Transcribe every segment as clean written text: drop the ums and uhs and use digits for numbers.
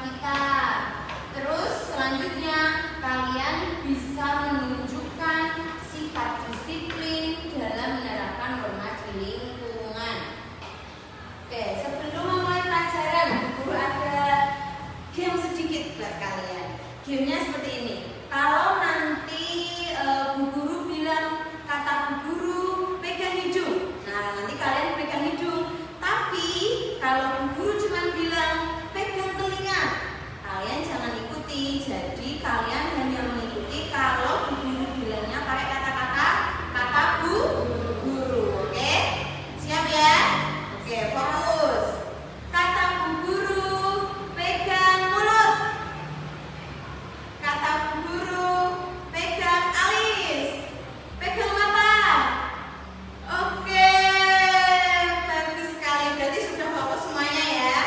kita. Terus selanjutnya kalian bisa menunjukkan sikap disiplin dalam menerapkan norma di lingkungan. Oke, sebelum memulai pelajaran, guru ada game sedikit buat kalian. Gamenya seperti ini. Kalau nanti Bu Guru bilang kata Bu Guru pegang hidung, nah nanti kalian pegang hidung. Tapi kalau Bu Guru cuma bilang pegang telinga, kalian jangan ikuti. Jadi kalian hanya mengikuti kalau Bu Guru bilangnya pakai kata-kata kata Bu Guru. Oke? Siap ya? Oke, fokus. Kata Bu Guru pegang mulut. Kata Bu Guru pegang alis. Pegang mata. Oke, bagus sekali. Berarti sudah fokus semuanya ya.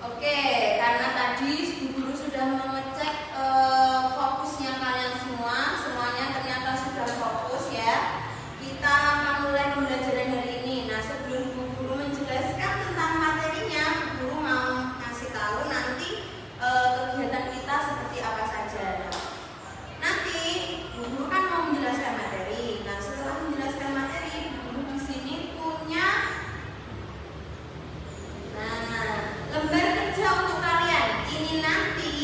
Oke, karena tadi Bu Guru sudah mengecek fokusnya kalian semuanya ternyata sudah fokus ya. Kita akan mulai pembelajaran hari ini. Nah, sebelum Bu Guru menjelaskan tentang materinya, Bu Guru mau ngasih tahu nanti kegiatan kita seperti apa saja. Nanti Bu Guru kan mau menjelaskan materi. Nah, setelah menjelaskan materi, Bu Guru di sini punya lembar kerja untuk kalian. Ini nanti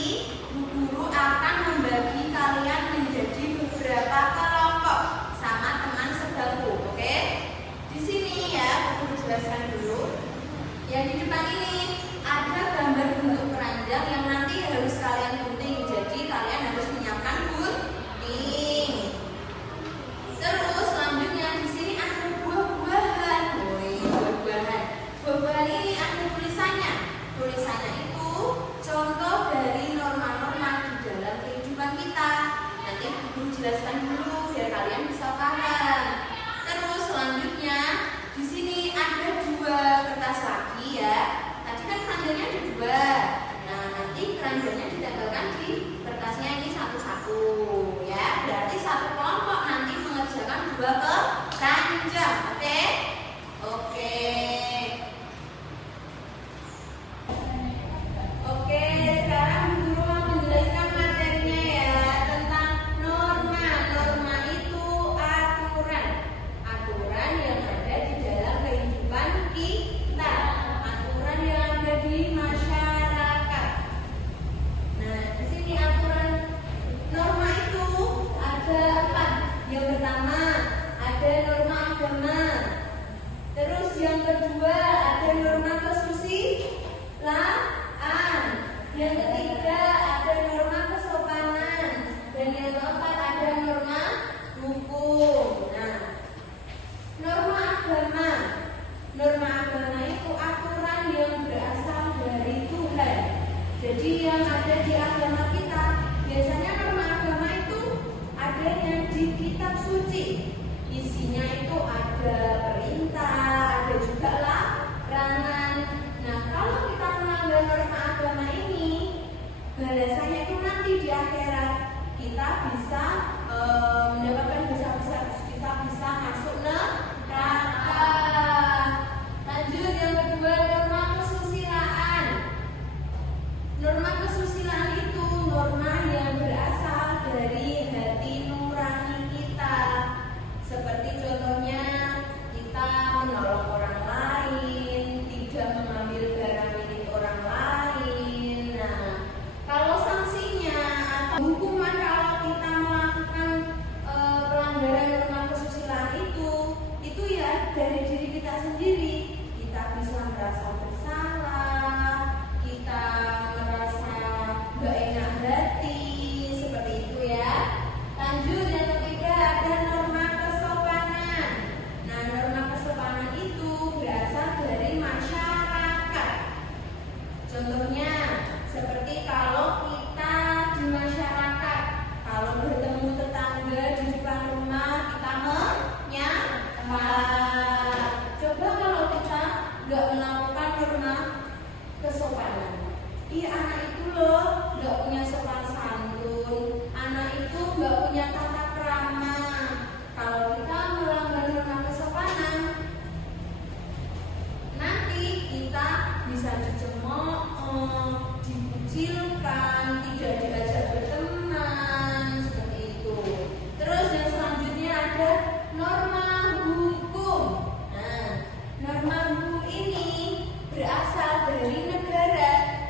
Bu Guru akan membagi kalian menjadi beberapa kelompok sama teman sebangku. Oke? Di sini ya, Bu Guru jelaskan dulu. Yang di depan ini ada gambar bentuk keranjang yang nanti harus kalian gunting. Jadi kalian harus menyiapkan gunting. Terus selanjutnya di sini ada buah-buahan. Buah-buahan. Buah-buahan ini ada tulisannya. Tulisannya itu contoh dari norma-norma di dalam kehidupan kita. Nanti Bu Guru jelaskan dulu biar kalian bisa paham. Terus selanjutnya di sini ada 2 kertas lagi ya. Tadi kan keranjangnya ada 2. Nah, nanti keranjangnya ditempelkan di kertasnya ini satu-satu ya. Berarti satu kelompok nanti mengerjakan 2 keranjang. Oke? Oke. Oke, sekarang Bu Guru mau menjelaskan materinya ya tentang norma. Norma itu aturan. Aturan yang ada di dalam kehidupan kita. Aturan yang ada di masyarakat. Nah, di sini aturan norma itu ada 4. Yang pertama ada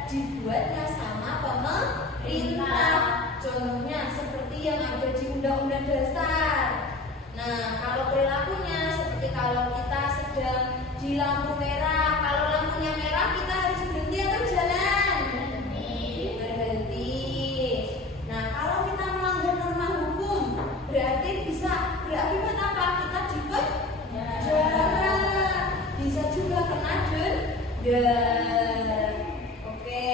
dibuatnya sama pemerintah. Contohnya seperti yang ada di Undang-Undang Dasar. Nah, kalau perilakunya seperti kalau kita sedang di lampu merah, kalau lampunya merah kita harus berhenti atau jalan? Berhenti. Nah, kalau kita melanggar norma hukum, berarti berakibat apa? Kita dipenjara. Bisa juga kena denda. Oke,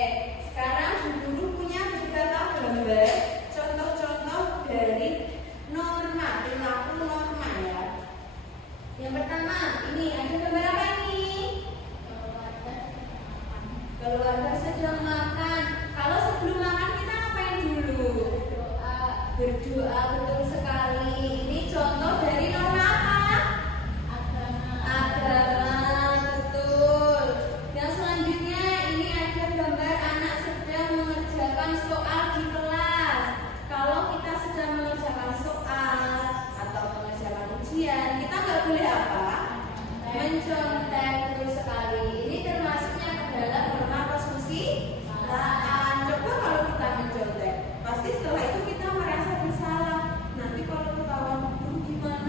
sekarang Bu Guru punya beberapa gambar contoh-contoh dari norma, perilaku norma ya. Yang pertama, ini ada gambar apa ini? Keluarga sedang makan. Kalau sebelum makan kita ngapain dulu? Berdoa, betul sekali. Ini contoh dari norma apa? Agama, betul. Yang selanjutnya ini ada gambar anak sedang mengerjakan soal di kelas. Kalau kita sedang mengerjakan soal atau mengerjakan ujian, kita nggak boleh apa? Mencontek, betul sekali. Ini termasuknya ke dalam norma kesusilaan. Coba kalau kita mencontek, pasti setelah itu kita merasa bersalah. Nanti kalau ketahuan guru gimana?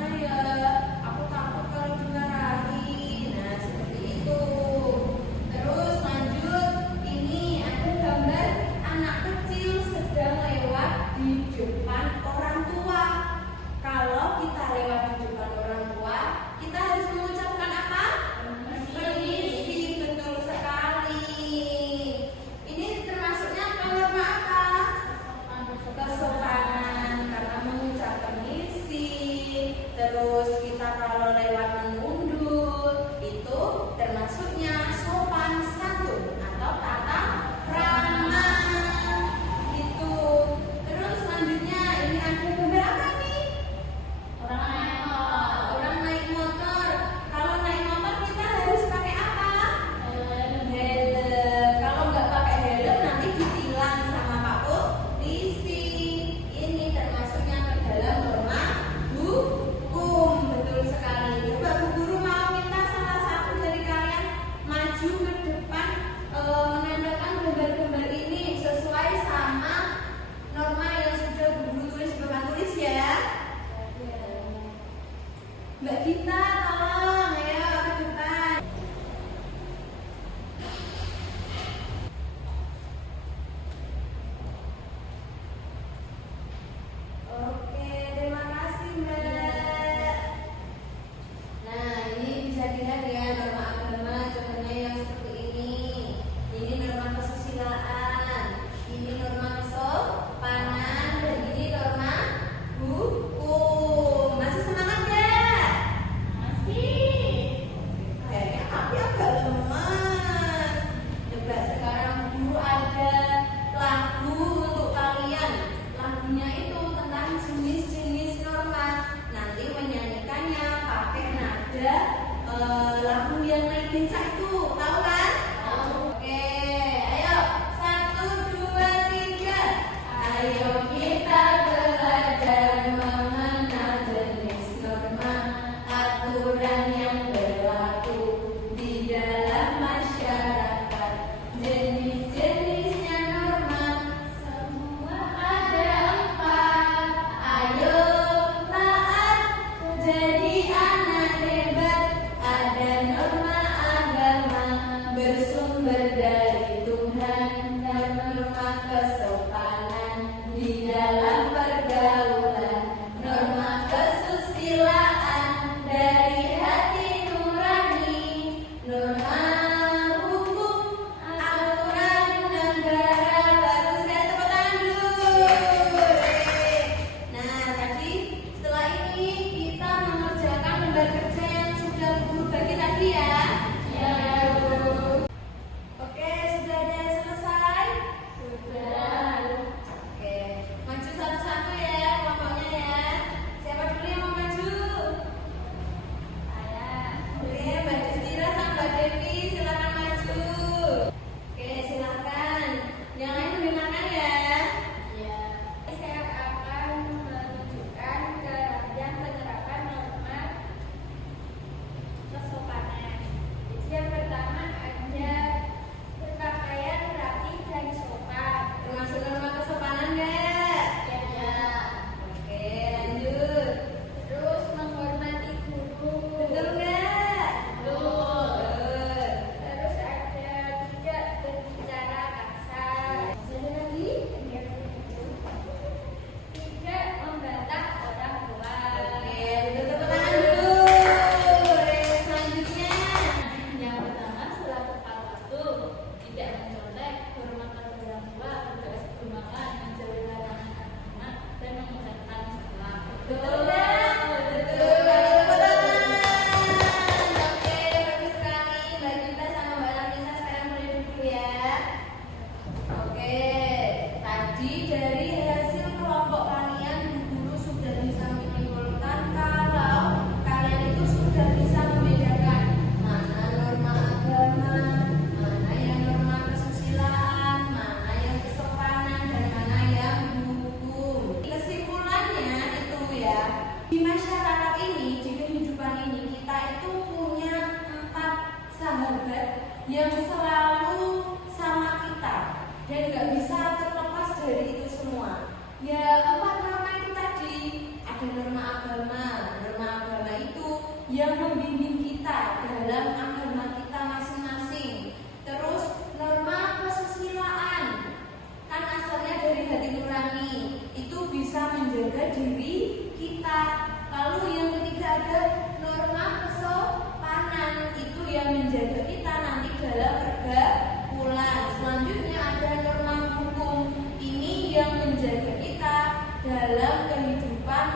yang menjaga kita dalam kehidupan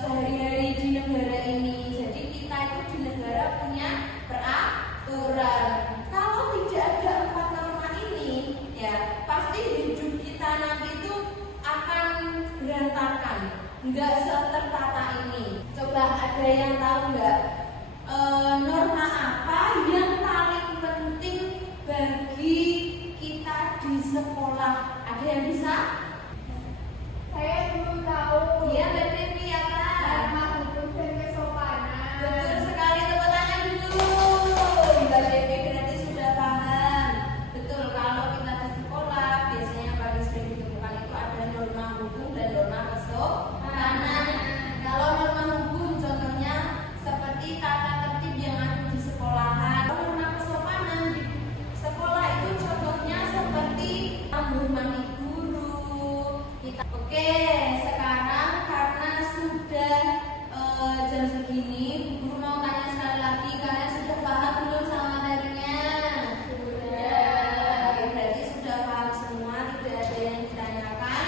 sehari-hari di negara ini. Jadi kita itu di negara punya peraturan. Kalau tidak ada 4 norma ini, ya pasti hidup kita nanti itu akan berantakan, nggak setertata ini. Coba ada yang tahu nggak norma apa yang paling penting bagi kita di sekolah? Ada yang bisa? Saya belum tahu. Iya, Mbak Devi, apa? Norma hukum dan kesopanan. Betul sekali, tepuk tangan dulu. Mbak Devi berarti sudah paham. Betul, kalau kita di sekolah biasanya yang paling sering ditemukan itu ada norma hukum dan norma kesopanan. Kalau norma hukum contohnya seperti tata tertib yang ada di sekolahan. Kalau norma kesopanan di sekolah itu contohnya seperti menghormati guru. Oke, sekarang karena sudah jam segini, guru mau tanya sekali lagi, kalian sudah paham belum sama materinya? Sudah. Oke, berarti sudah paham semua, tidak ada yang ditanyakan.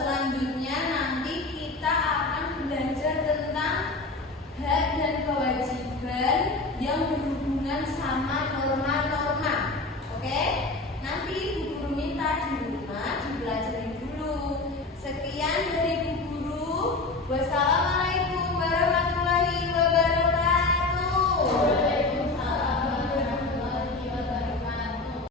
Selanjutnya nanti kita akan belajar tentang hak dan kewajiban yang berhubungan sama